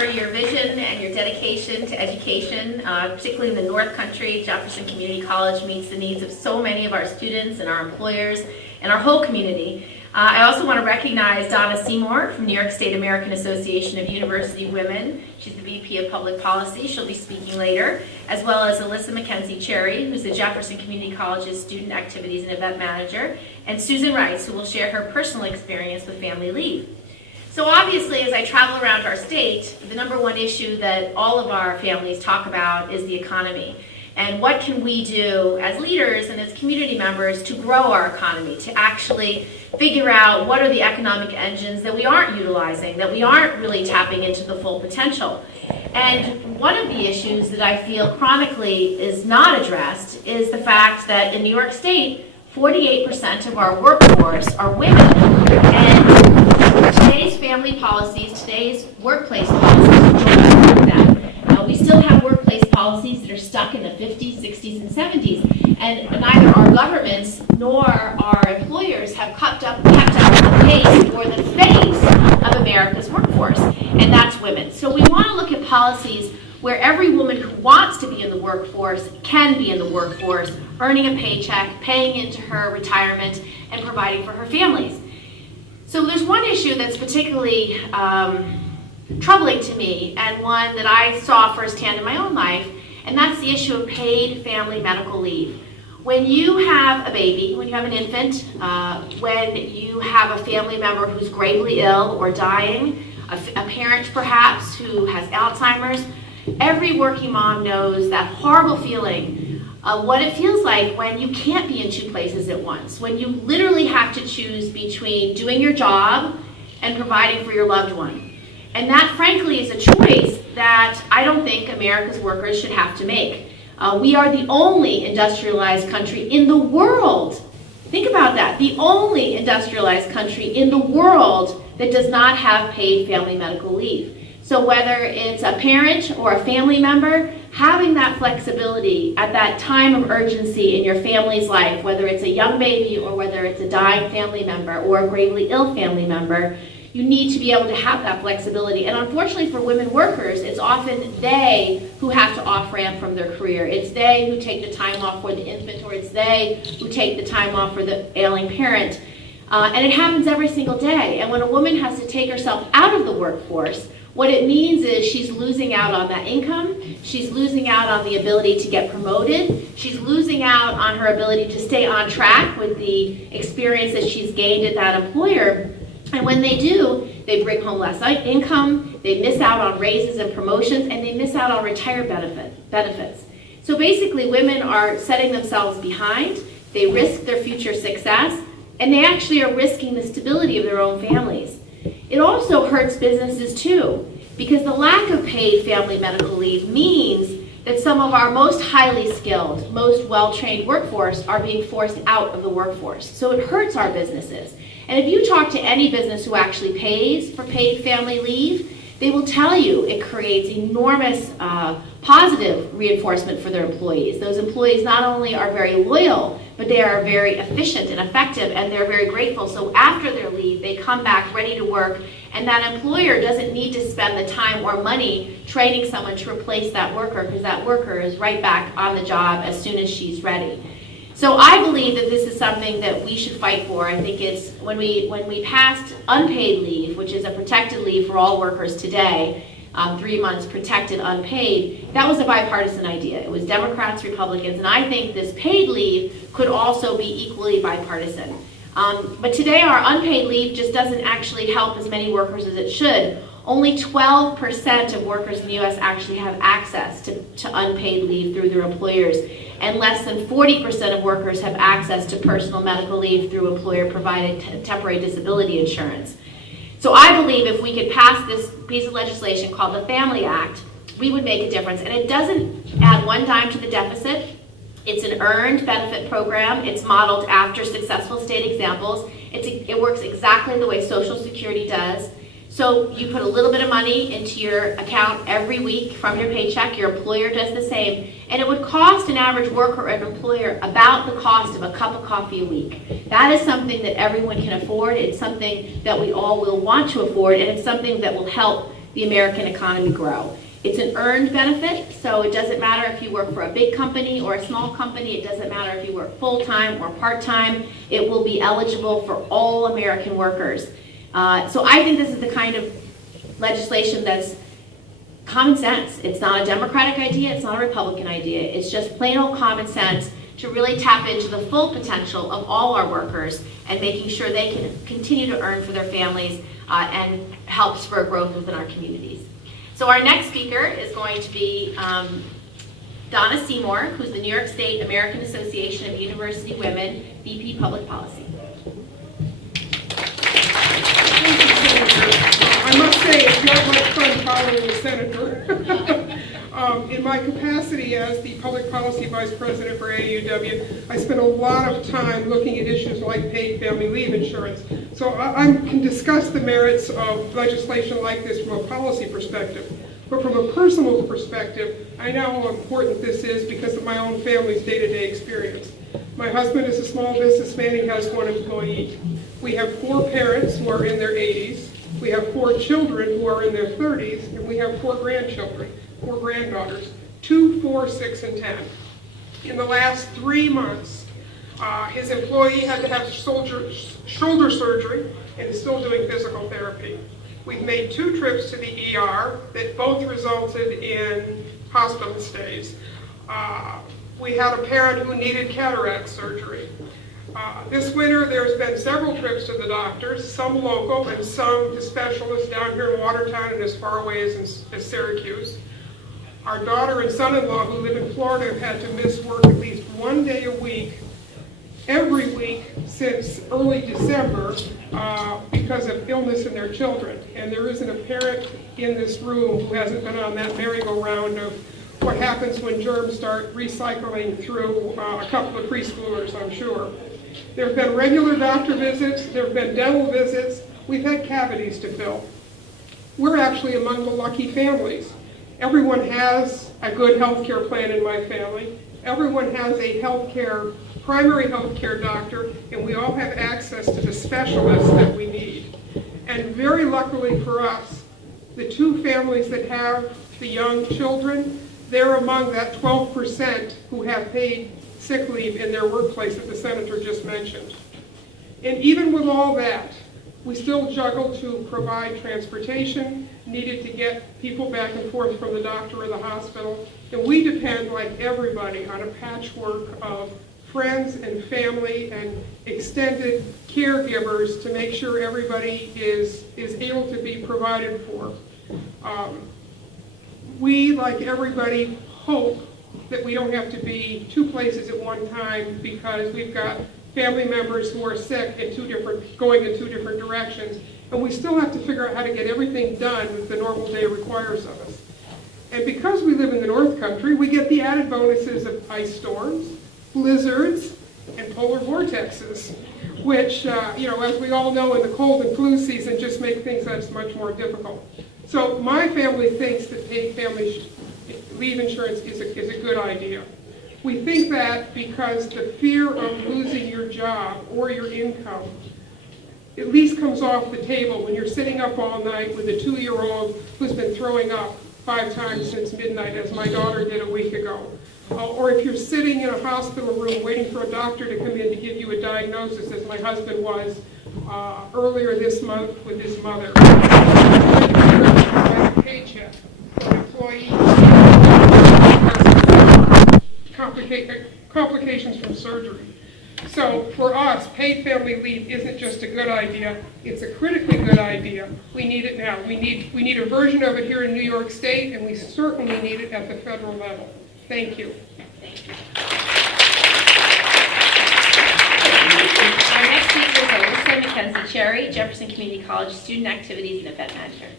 for your vision and your dedication to education, particularly in the North Country. Jefferson Community College meets the needs of so many of our students and our employers and our whole community. I also want to recognize Donna Seymour from New York State American Association of University Women. She's the VP of Public Policy. She'll be speaking later, as well as Alyssa McKenzie-Chery, who's the Jefferson Community College's Student Activities and Event Manager, and Susan Rice, who will share her personal experience with family leave. So obviously, as I travel around our state, the number one issue that all of our families talk about is the economy. And what can we do as leaders and as community members to grow our economy, to actually figure out what are the economic engines that we aren't utilizing, that we aren't really tapping into the full potential. And one of the issues that I feel chronically is not addressed is the fact that in New York State, 48% of our workforce are women. And today's family policies, today's workplace policies don't do that. We still have workplace policies that are stuck in the 50s, 60s, and 70s, and neither our governments nor our employers have kept up with the pace or the face of America's workforce, and that's women. So we want to look at policies where every woman who wants to be in the workforce can be in the workforce, earning a paycheck, paying into her retirement, and providing for her families. So there's one issue that's particularly troubling to me, and one that I saw firsthand in my own life, and that's the issue of paid family medical leave. When you have a baby, when you have an infant, when you have a family member who's gravely ill or dying, a parent perhaps who has Alzheimer's, every working mom knows that horrible feeling of what it feels like when you can't be in two places at once, when you literally have to choose between doing your job and providing for your loved one. And that, frankly, is a choice that I don't think America's workers should have to make. We are the only industrialized country in the world. Think about that. The only industrialized country in the world that does not have paid family medical leave. So whether it's a parent or a family member, having that flexibility at that time of urgency in your family's life, whether it's a young baby or whether it's a dying family member or a gravely ill family member, you need to be able to have that flexibility. And unfortunately for women workers, it's often they who have to off-ramp from their career. It's they who take the time off for the infant, or it's they who take the time off for the ailing parent. And it happens every single day. And when a woman has to take herself out of the workforce, what it means is she's losing out on that income, she's losing out on the ability to get promoted, she's losing out on her ability to stay on track with the experience that she's gained at that employer. And when they do, they bring home less income, they miss out on raises and promotions, and they miss out on retirement benefits. So basically, women are setting themselves behind, they risk their future success, and they actually are risking the stability of their own families. It also hurts businesses too, because the lack of paid family medical leave means that some of our most highly skilled, most well-trained workforce are being forced out of the workforce. So it hurts our businesses. And if you talk to any business who actually pays for paid family leave, they will tell you it creates enormous positive reinforcement for their employees. Those employees not only are very loyal, but they are very efficient and effective, and they're very grateful. So after their leave, they come back ready to work, and that employer doesn't need to spend the time or money training someone to replace that worker, because that worker is right back on the job as soon as she's ready. So I believe that this is something that we should fight for. I think it's when we passed unpaid leave, which is a protected leave for all workers today, 3 months protected unpaid, that was a bipartisan idea. It was Democrats, Republicans, and I think this paid leave could also be equally bipartisan. But today our unpaid leave just doesn't actually help as many workers as it should. Only 12% of workers in the U.S. actually have access to unpaid leave through their employers, and less than 40% of workers have access to personal medical leave through employer-provided temporary disability insurance. So I believe if we could pass this piece of legislation called the Family Act, we would make a difference. And it doesn't add one dime to the deficit. It's an earned benefit program. It's modeled after successful state examples. It works exactly the way Social Security does. So you put a little bit of money into your account every week from your paycheck. Your employer does the same. And it would cost an average worker or an employer about the cost of a cup of coffee a week. That is something that everyone can afford. It's something that we all will want to afford, and it's something that will help the American economy grow. It's an earned benefit, so it doesn't matter if you work for a big company or a small company. It doesn't matter if you work full-time or part-time. It will be eligible for all American workers. So I think this is the kind of legislation that's common sense. It's not a Democratic idea, it's not a Republican idea. It's just plain old common sense to really tap into the full potential of all our workers and making sure they can continue to earn for their families and help spur growth within our communities. So our next speaker is going to be Donna Seymour, who's the New York State American Association of University Women VP Public Policy. I must say it's not much fun following the senator. In my capacity as the Public Policy Vice President for AAUW, I spent a lot of time looking at issues like paid family leave insurance. So I can discuss the merits of legislation like this from a policy perspective. But from a personal perspective, I know how important this is because of my own family's day-to-day experience. My husband is a small businessman. He has one employee. We have 4 parents who are in their 80s. We have 4 children who are in their 30s, and we have 4 grandchildren, 4 granddaughters, 2, 4, 6, and 10. In the last 3 months, his employee had to have shoulder surgery and is still doing physical therapy. We've made 2 trips to the ER that both resulted in hospital stays. We had a parent who needed cataract surgery. This winter, there's been several trips to the doctors, some local and some to specialists down here in Watertown and as far away as Syracuse. Our daughter and son-in-law who live in Florida have had to miss work at least 1 day a week, every week since early December because of illness in their children. And there isn't a parent in this room who hasn't been on that merry-go-round of what happens when germs start recycling through a couple of preschoolers, I'm sure. There have been regular doctor visits, there have been dental visits, we've had cavities to fill. We're actually among the lucky families. Everyone has a good health care plan in my family. Everyone has a primary health care doctor, and we all have access to the specialists that we need. And very luckily for us, the 2 families that have the young children, they're among that 12% who have paid sick leave in their workplace that the senator just mentioned. And even with all that, we still juggle to provide transportation needed to get people back and forth from the doctor or the hospital. And we depend, like everybody, on a patchwork of friends and family and extended caregivers to make sure everybody is able to be provided for. We, like everybody, hope that we don't have to be 2 places at one time because we've got family members who are sick and going in 2 different directions, and we still have to figure out how to get everything done that the normal day requires of us. And because we live in the North Country, we get the added bonuses of ice storms, blizzards, and polar vortexes, which, as we all know in the cold and flu season, just make things that much more difficult. So my family thinks that paid family leave insurance is a good idea. We think that because the fear of losing your job or your income at least comes off the table when you're sitting up all night with a 2-year-old who's been throwing up 5 times since midnight, as my daughter did a week ago. Or if you're sitting in a hospital room waiting for a doctor to come in to give you a diagnosis, as my husband was earlier this month with his mother. A paycheck for an employee. Complications from surgery. So for us, paid family leave isn't just a good idea, it's a critically good idea. We need it now. We need a version of it here in New York State, and we certainly need it at the federal level. Thank you. Thank you. Our next speaker is Alyssa McKenzie-Chery, Jefferson Community College Student Activities and Event Manager.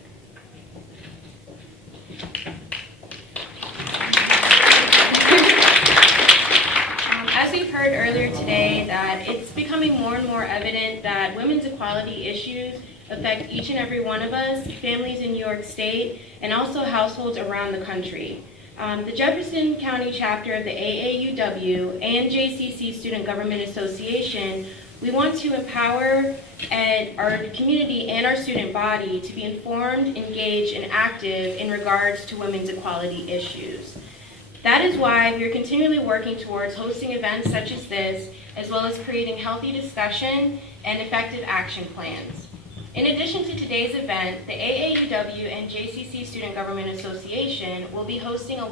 As we've heard earlier today, that it's becoming more and more evident that women's equality issues affect each and every one of us, families in New York State, and also households around the country. The Jefferson County chapter of the AAUW and JCC Student Government Association We want to empower our community and our student body to be informed, engaged, and active in regards to women's equality issues. That is why we are continually working towards hosting events such as this, as well as creating healthy discussion and effective action plans. In addition to today's event, the AAUW and JCC Student Government Association will be hosting a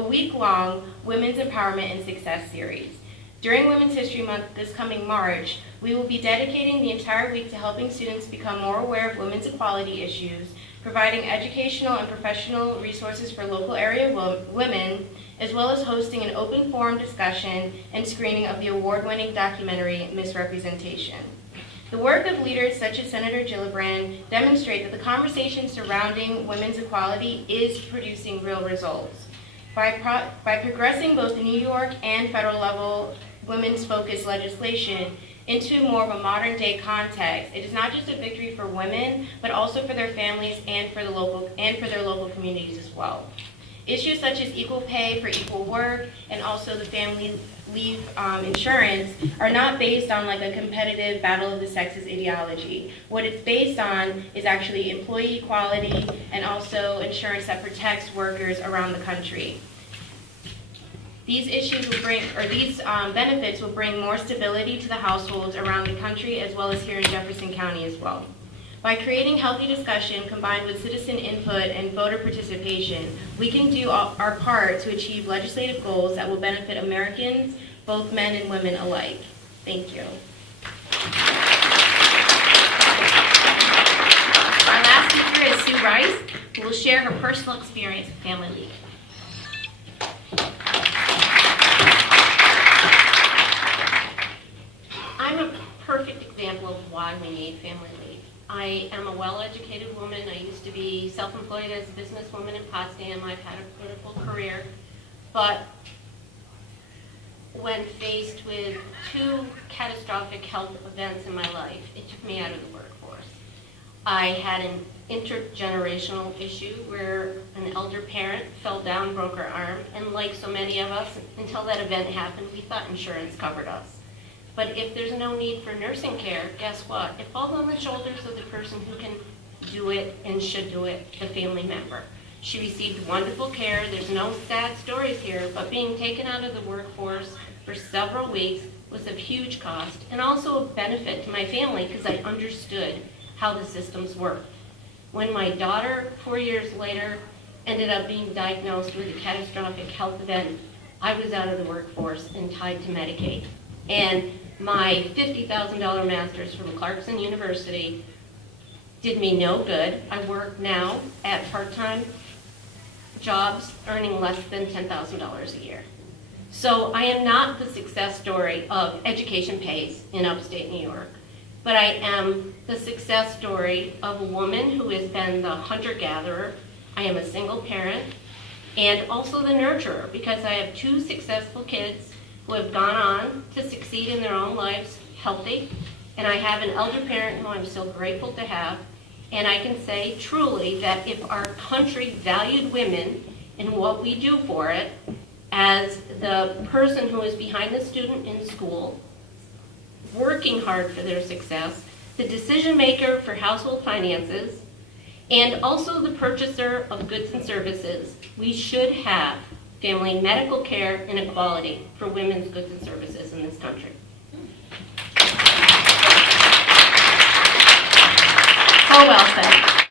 week-long Women's Empowerment and Success Series. During Women's History Month this coming March, we will be dedicating the entire week to helping students become more aware of women's equality issues, providing educational and professional resources for local area women, as well as hosting an open forum discussion and screening of the award-winning documentary Misrepresentation. The work of leaders such as Senator Gillibrand demonstrate that the conversation surrounding women's equality is producing real results. By progressing both the New York and federal level women's focused legislation into more of a modern day context, it is not just a victory for women, but also for their families and for their local communities as well. Issues such as equal pay for equal work and also the family leave insurance are not based on like a competitive battle of the sexes ideology. What it's based on is actually employee equality and also insurance that protects workers around the country. These issues will bring, or these benefits will bring more stability to the households around the country as well as here in Jefferson County as well. By creating healthy discussion combined with citizen input and voter participation, we can do our part to achieve legislative goals that will benefit Americans, both men and women alike. Thank you. Our last speaker is Sue Rice, who will share her personal experience with Family League. I'm a perfect example of why we need Family League. I am a well-educated woman. I used to be self-employed as a businesswoman in Potsdam. I've had a political career, but when faced with two catastrophic health events in my life, it took me out of the workforce. I had an intergenerational issue where an elder parent fell down, broke her arm, and like so many of us, until that event happened, we thought insurance covered us. But if there's no need for nursing care, guess what? It falls on the shoulders of the person who can do it and should do it, the family member. She received wonderful care. There's no sad stories here, but being taken out of the workforce for several weeks was of huge cost and also a benefit to my family because I understood how the systems work. When my daughter, 4 years later, ended up being diagnosed with a catastrophic health event, I was out of the workforce and tied to Medicaid. And my $50,000 master's from Clarkson University did me no good. I work now at part-time jobs earning less than $10,000 a year. So I am not the success story of education pays in upstate New York, but I am the success story of a woman who has been the hunter-gatherer. I am a single parent and also the nurturer because I have two successful kids who have gone on to succeed in their own lives healthy, and I have an elder parent who I'm so grateful to have, and I can say truly that if our country valued women and what we do for it as the person who is behind the student in school, working hard for their success, the decision maker for household finances, and also the purchaser of goods and services, we should have family medical care and equality for women's goods and services in this country. So well said.